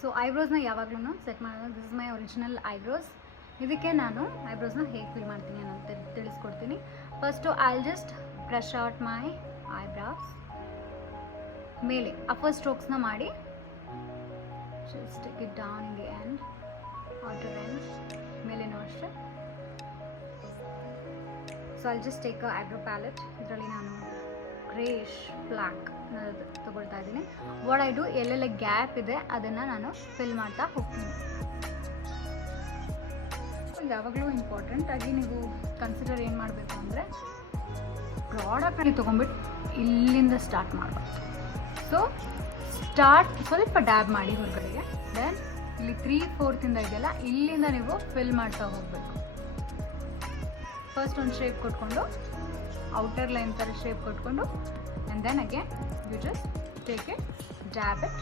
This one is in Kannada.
ಸೊ ಐಬ್ರೋಸ್ನ ಯಾವಾಗಲೂ ಸೆಟ್ ಮಾಡೋದು. This is my original eyebrows. ಇದಕ್ಕೆ ನಾನು ಐಬ್ರೋಸ್ನ ಹೇಗೆ ಫಿಲ್ ಮಾಡ್ತೀನಿ ಅನ್ನೋದು ತಿಳಿಸ್ಕೊಡ್ತೀನಿ. First I will just brush out my eyebrows. ಮೇಲೆ ಅಪ್ಪರ್ ಸ್ಟ್ರೋಕ್ಸ್ನ ಮಾಡಿ just take it down in the end, outer end, ಮೇಲೇನೂ ಅಷ್ಟೇ. So I just take eyebrow palette. ಇದರಲ್ಲಿ ನಾನು ಗ್ರೇಷ್ ಬ್ಲ್ಯಾಕ್ ತೊಗೊಳ್ತಾ ಇದ್ದೀನಿ. ವಾಟ್ ಐ ಡು, ಎಲ್ಲೆಲ್ಲ ಗ್ಯಾಪ್ ಇದೆ ಅದನ್ನು ನಾನು ಫಿಲ್ ಮಾಡ್ತಾ ಹೋಗ್ತೀನಿ. ಯಾವಾಗಲೂ ಇಂಪಾರ್ಟೆಂಟ್ ಆಗಿ ನೀವು ಕನ್ಸಿಡರ್ ಏನು ಮಾಡಬೇಕು ಅಂದರೆ, ಪ್ರಾಡಕ್ಟಲ್ಲಿ ತೊಗೊಂಬಿಟ್ಟು ಇಲ್ಲಿಂದ ಸ್ಟಾರ್ಟ್ ಮಾಡಬಾರ್ದು. ಸೊ ಸ್ವಲ್ಪ ಡ್ಯಾಬ್ ಮಾಡಿ ಹೊರಗಡೆಗೆ, ದೆನ್ ಇಲ್ಲಿ 3/4 ಇದೆಯಲ್ಲ, ಇಲ್ಲಿಂದ ನೀವು ಫಿಲ್ ಮಾಡ್ತಾ ಹೋಗಬೇಕು. ಫಸ್ಟ್ ಒಂದು ಶೇಪ್ ಕೊಟ್ಕೊಂಡು, ಔಟರ್ ಲೈನ್ ಥರ ಶೇಪ್ ಕೊಟ್ಕೊಂಡು, and then again you just take it, dab it.